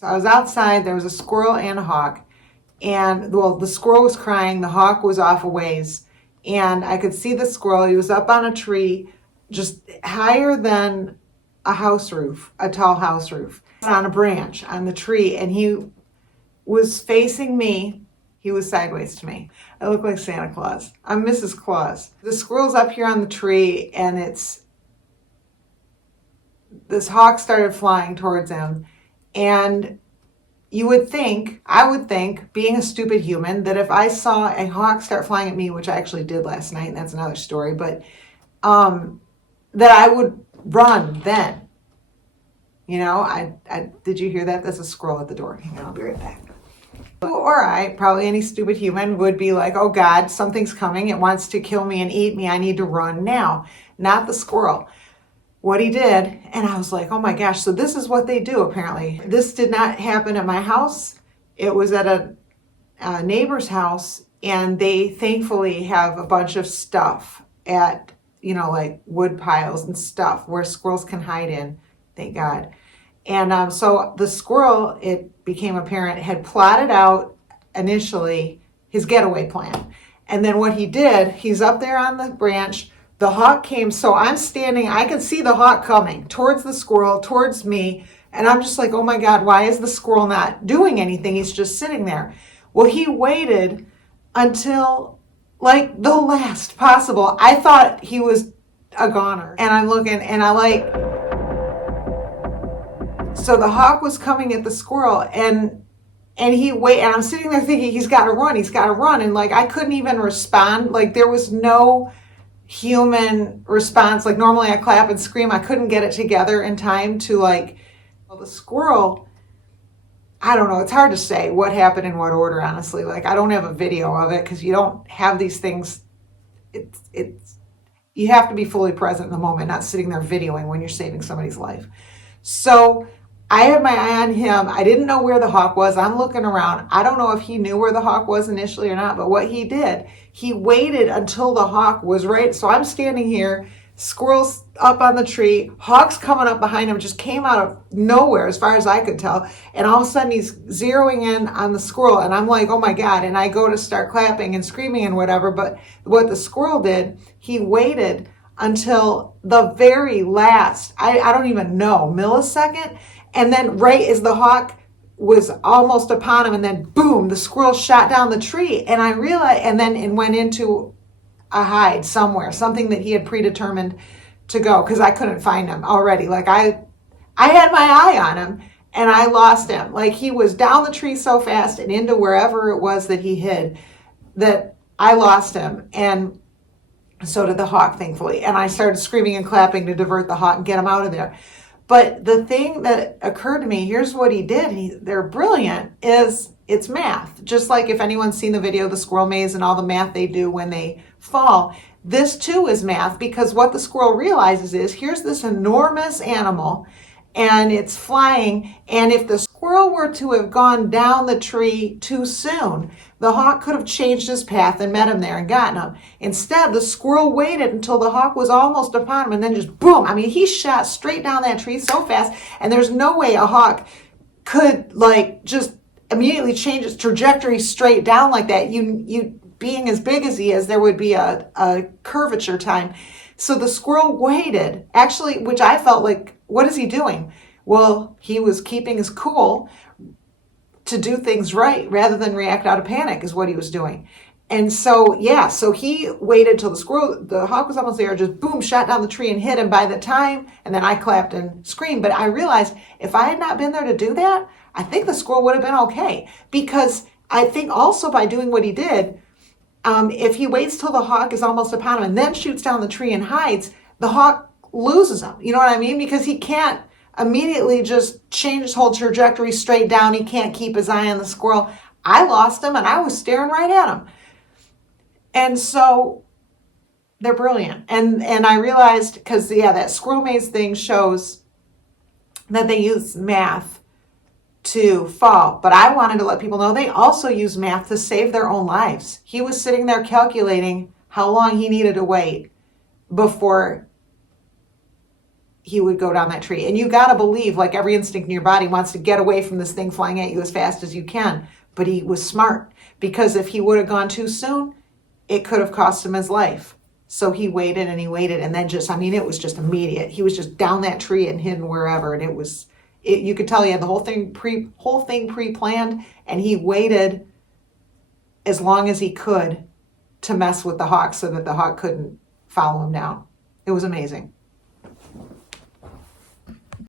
So I was outside, there was a squirrel and a hawk, and well, the squirrel was crying, the hawk was off a ways, and I could see the squirrel. He was up on a tree, just higher than a house roof, a tall house roof, on a branch on the tree, and he was facing me. He was sideways to me. I look like Santa Claus. I'm Mrs. Claus. The squirrel's up here on the tree, and this hawk started flying towards him. And you would think, I would think, being a stupid human, that if I saw a hawk start flying at me, which I actually did last night, and that's another story, but that I would run then. You know, did you hear that? That's a squirrel at the door. Hang on, I'll be right back. Or probably any stupid human would be like, oh God, something's coming. It wants to kill me and eat me. I need to run now. Not the squirrel. What he did, and I was like, oh my gosh, so this is what they do apparently. This did not happen at my house. It was at a neighbor's house, and they thankfully have a bunch of stuff at, you know, like wood piles and stuff where squirrels can hide in, thank God. And so the squirrel, it became apparent, had plotted out initially his getaway plan. And then what he did, he's up there on the branch, the hawk came, so I'm standing, I could see the hawk coming towards the squirrel, towards me, and I'm just like, oh my God, why is the squirrel not doing anything? He's just sitting there. Well, he waited until like the last possible. I thought he was a goner, and I'm looking, and so the hawk was coming at the squirrel, and I'm sitting there thinking, he's got to run, and like I couldn't even respond. Like there was no human response. Like normally I clap and scream. I couldn't get it together in time to like, well, the squirrel, I don't know. It's hard to say what happened in what order, honestly. Like I don't have a video of it because you don't have these things. You have to be fully present in the moment, not sitting there videoing when you're saving somebody's life. So I had my eye on him. I didn't know where the hawk was. I'm looking around. I don't know if he knew where the hawk was initially or not, but what he did, he waited until the hawk was right. So I'm standing here, squirrel's up on the tree, hawk's coming up behind him, just came out of nowhere as far as I could tell. And all of a sudden he's zeroing in on the squirrel. And I'm like, oh my God. And I go to start clapping and screaming and whatever. But what the squirrel did, he waited until the very last, I don't even know, millisecond. And then right as the hawk was almost upon him, and then boom, the squirrel shot down the tree. And I realized, and then it went into a hide somewhere, something that he had predetermined to go, because I couldn't find him already. Like I had my eye on him, and I lost him. Like he was down the tree so fast and into wherever it was that he hid that I lost him. And so did the hawk, thankfully. And I started screaming and clapping to divert the hawk and get him out of there. But the thing that occurred to me, here's what he did. They're brilliant, is it's math. Just like if anyone's seen the video, the squirrel maze and all the math they do when they fall. This too is math, because what the squirrel realizes is here's this enormous animal and it's flying. And if the squirrel were to have gone down the tree too soon, the hawk could have changed his path and met him there and gotten him. Instead, the squirrel waited until the hawk was almost upon him and then just boom. I mean, he shot straight down that tree so fast, and there's no way a hawk could like just immediately change its trajectory straight down like that. You being as big as he is, there would be a curvature time. So the squirrel waited, actually, which I felt like, what is he doing? Well, he was keeping his cool to do things right rather than react out of panic is what he was doing. And so, yeah, so he waited till the hawk was almost there, just boom, shot down the tree and hit him by the time, and then I clapped and screamed. But I realized if I had not been there to do that, I think the squirrel would have been okay. Because I think also by doing what he did, if he waits till the hawk is almost upon him and then shoots down the tree and hides, the hawk loses him. You know what I mean? Because he can't immediately just change his whole trajectory straight down. He can't keep his eye on the squirrel. I lost him and I was staring right at him. And so they're brilliant. And I realized, because yeah, that squirrel maze thing shows that they use math to fall. But I wanted to let people know they also use math to save their own lives. He was sitting there calculating how long he needed to wait before he would go down that tree. And you got to believe, like every instinct in your body wants to get away from this thing flying at you as fast as you can. But he was smart, because if he would have gone too soon, it could have cost him his life. So he waited and he waited, and then just, I mean, it was just immediate. He was just down that tree and hidden wherever, and you could tell he had the whole thing pre-planned, and he waited as long as he could to mess with the hawk so that the hawk couldn't follow him down. It was amazing.